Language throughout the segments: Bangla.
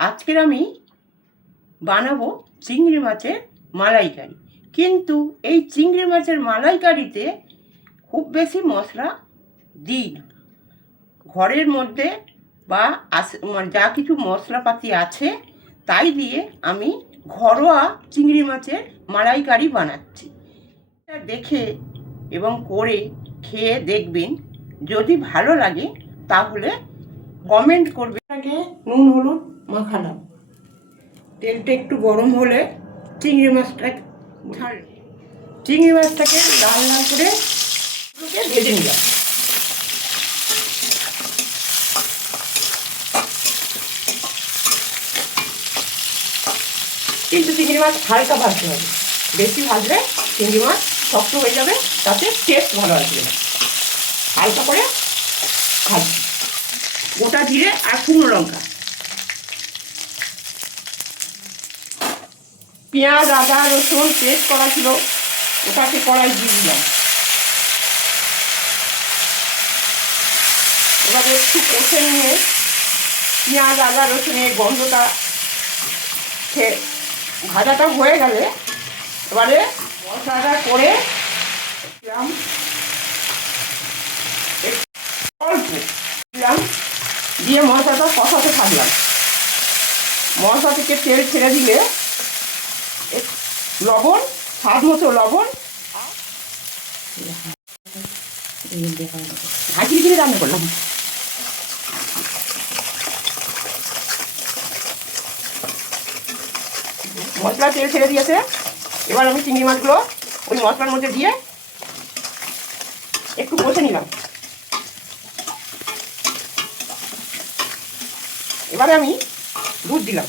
আজকের আমি বানাবো চিংড়ি মাছের মালাইকারি। কিন্তু এই চিংড়ি মাছের মালাইকারিতে খুব বেশি মশলা দিই না। ঘরের মধ্যে বা যা কিছু মশলাপাতি আছে তাই দিয়ে আমি ঘরোয়া চিংড়ি মাছের মালাইকারি বানাচ্ছি। দেখে এবং করে খেয়ে দেখবেন, যদি ভালো লাগে তাহলে কমেন্ট করবে। আগে নুন হলুদ মাখালাম, তেলটা একটু গরম হলে চিংড়ি মাছটাকে লাল লাল করে ভেজে নিলাম। কিন্তু চিংড়ি মাছ হালকা ভাজতে হবে, বেশি ভাজলে চিংড়ি মাছ শক্ত হয়ে যাবে, তাতে টেস্ট ভালো আসবে না। হালকা করে ভাজছি। গোটা জিরে আর শুকনো লঙ্কা, পেঁয়াজ আদা রসুন পেস্ট করা ছিল, ওটাকে কড়াই দিয়ে দিলাম। এবারে একটু কষে নিয়ে পেঁয়াজ আদা রসুনের গন্ধটা ভাজাটা হয়ে গেলে এবারে মশলাটা করে দিলাম, অল্প দিলাম, দিয়ে মশলাটা কষাতে থাকলাম। মশলা থেকে তেল ছেড়ে দিলে লবণ, স্বাদ মতো লবণ, ভাজিয়ে দিয়ে রান্না করলাম। মশলা তেল ছেড়ে দিয়েছে, এবার আমি চিংড়ি মাছগুলো ওই মশলার মধ্যে দিয়ে একটু কষে নিলাম। এবারে আমি দুধ দিলাম।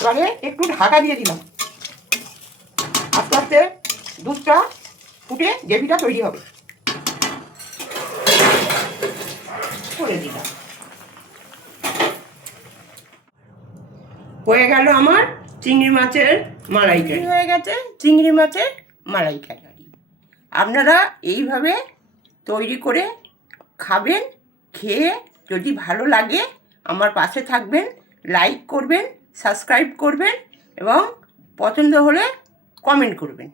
এবারে একটু ঢাকা দিয়ে দিলাম। আস্তে আস্তে দুধটা ফুটে গ্রেভিটা তৈরি হবে। করে দিলাম। হয়ে গেল আমার চিংড়ি মাছের মালাইকারি। হয়ে গেছে চিংড়ি মাছের মালাইকারি। আপনারা এইভাবে তৈরি করে খাবেন। খেয়ে যদি ভালো লাগে আমার পাশে থাকবেন, লাইক করবেন, সাবস্ক্রাইব করবেন এবং পছন্দ হলে কমেন্ট করবেন।